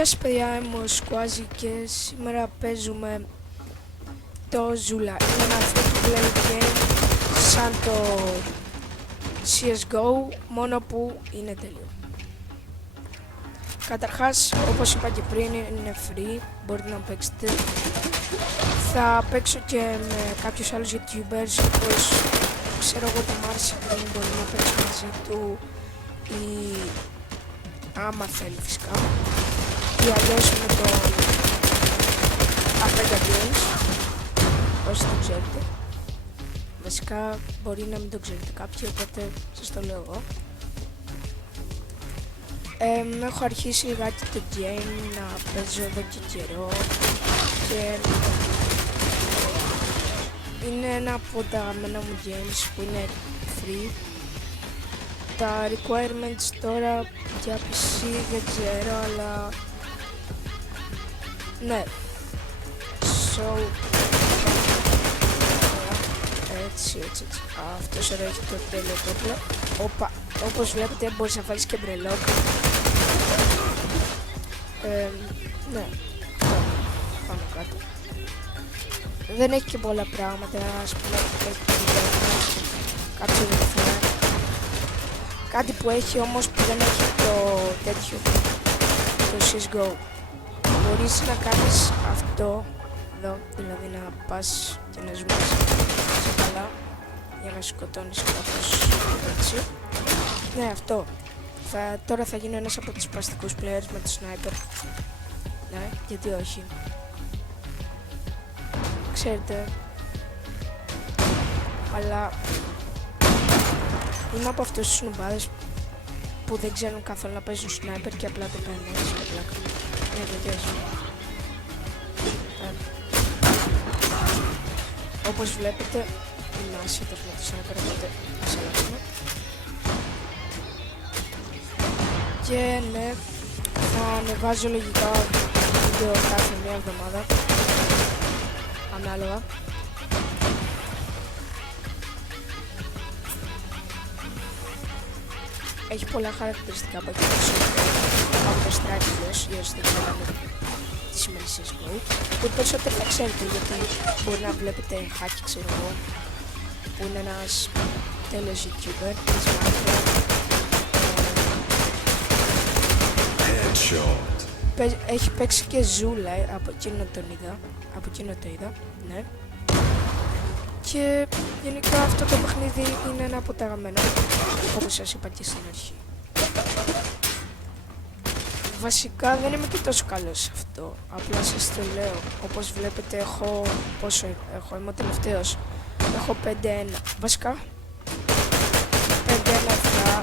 Γεια σας παιδιά, είμαι ο Squazzy και σήμερα παίζουμε το Zula. Είναι ένα free-to-play game σαν το CSGO, μόνο που είναι τέλειο. Καταρχάς, όπως είπα και πριν, είναι free, μπορείτε να παίξετε. Θα παίξω και με κάποιους άλλους YouTubers, όπως ξέρω εγώ το Marcy Green, μπορεί να παίξω μαζί του ή άμα θέλει φυσικά. Ή αλλιώς με το Africa Games, όσοι το ξέρετε. Βασικά μπορεί να μην το ξέρετε κάποιοι, οπότε σας το λέω εγώ. Έχω αρχίσει λιγάκι το game να παίζω εδώ και καιρό και είναι ένα από τα αγαπημένα μου games που είναι free. Τα requirements τώρα για PC δεν ξέρω, αλλά ναι, έτσι. Αυτός εδώ έχει το τέλειο τόπλο. Όπως βλέπετε μπορείς να βάλεις και μπρελόκ. Ναι, πάνω κάτω. Δεν έχει και πολλά πράγματα, ας πούμε, κάποιο ενδιαφέρον. Κάτι που έχει όμως που δεν έχει το τέτοιο, το CSGO. Μπορείς να κάνεις αυτό εδώ, δηλαδή να πας και να ζουμάς σε καλά για να σκοτώνεις κάπως έτσι. Ναι, αυτό. Τώρα θα γίνω ένας από τους σπαστικούς players με το sniper. Ναι, γιατί όχι. Ξέρετε, αλλά είμαι από αυτούς τους σνουμπάδες που δεν ξέρουν καθόλου να παίζουν sniper και απλά το παίρνουν έτσι με πλάκα. Ναι, γιατί όχι. Όπως βλέπετε, είμαι άσχετος με το sniper, οπότε ας αλλάξουμε. Και ναι, θα ανεβάζω λογικά βίντεο κάθε μία εβδομάδα, ανάλογα. Έχει πολλά χαρακτηριστικά που έχει από το Strike ή όσοι δεν ξέρετε τη σημερινή CSGO, που περισσότερο θα ξέρετε γιατί μπορεί να βλέπετε hack, ξέρω εγώ, που είναι ένας τέλειος YouTuber της Minecraft. Έχει παίξει και Zula, από εκείνο το είδα, ναι. Και γενικά αυτό το παιχνίδι είναι ένα από τα αγαπημένα, όπως σας είπα και στην αρχή. Βασικά δεν είμαι και τόσο καλός σε αυτό, απλά σας το λέω. Όπως βλέπετε είμαι ο τελευταίος. Έχω 5-1, βασικά 5-1 αυτά.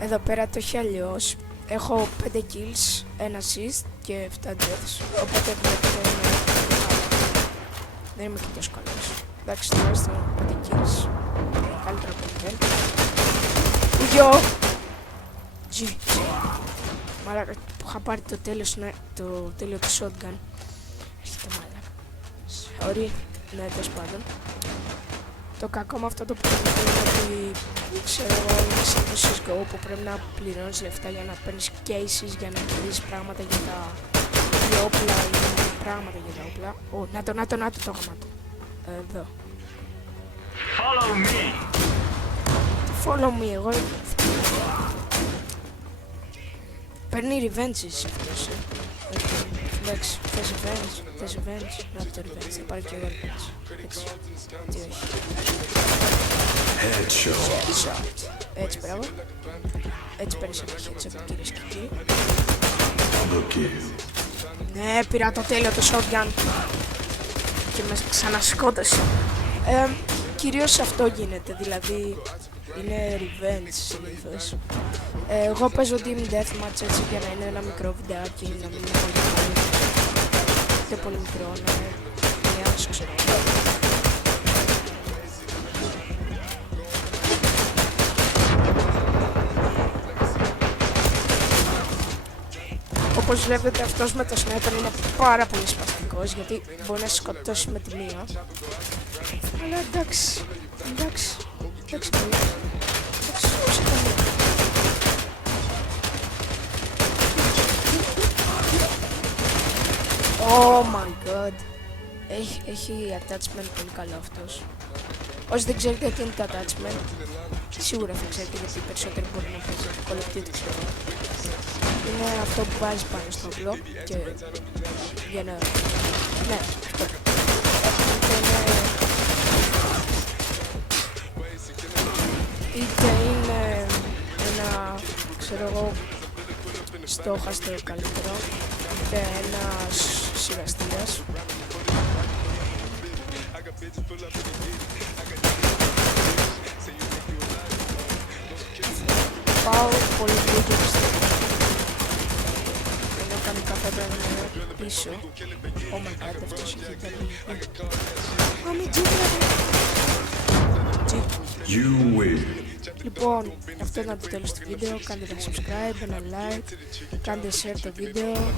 Εδώ πέρα το έχει αλλιώς. Έχω 5 kills, 1 assist και 7 deaths, οπότε βλέπετε δεν είμαι και τόσο καλός. Εντάξει, τώρα στο 5 kills, καλύτερα από 0. Γιο! G. Μαλάκα, που είχα πάρει το τέλειο του shotgun. Έρχεται μαλάκα. Sorry, ναι, τέλος πάντων. Το κακό με αυτό το πράγμα είναι ότι ξέρω εγώ είναι σαν το CSGO που πρέπει να πληρώνεις λεφτά για να παίρνεις cases, για να κερδίσεις πράγματα για τα όπλα ή πράγματα για τα όπλα. Να το γαμάτο. Εδώ. Follow me, εγώ παίρνει revenges αυτός, εντάξει, θες revenge, να το revenge, θα πάρει και εγώ revenge, εντάξει, τι όχι. Headshot. Έτσι, μπράβο. Έτσι παίρνεις ένα headshot, κυρίες και κύριοι. Ναι, πήρα το τέλειο το shotgun και με ξανασκότωσε. Κυρίως αυτό γίνεται, δηλαδή είναι revenge συνήθως. Εγώ παίζω team deathmatch έτσι για να είναι ένα μικρό βιντεάκι, να μην είναι πολύ μικρό, να είναι μια όσο ξέρω. Όπως βλέπετε αυτός με το sniper είναι πάρα πολύ σπαστικός γιατί μπορεί να σκοτώσει με τη μία. Αλλά εντάξει, όσο Oh my god. Έχει attachment πολύ καλό αυτός. Όσοι δεν ξέρετε τι είναι το attachment, σίγουρα θα ξέρετε γιατί οι περισσότεροι μπορεί να παίζουν το Call of Duty, ξέρω. Είναι αυτό που βάζεις πάνω στο όπλο και για να... Ναι, αυτό. Είτε είναι ένα, ξέρω εγώ, στόχαστρο καλύτερο, είτε ένας σιγαστήρας. Πάω πολύ πιστεύω. Δεν έκανε κάθε πράγμα πίσω. Oh my god, αυτός έχει τέλει. You win. Λοιπόν, αυτό ήταν το τέλος του βίντεο. Κάντε ένα subscribe, ένα like, κάντε share το βίντεο.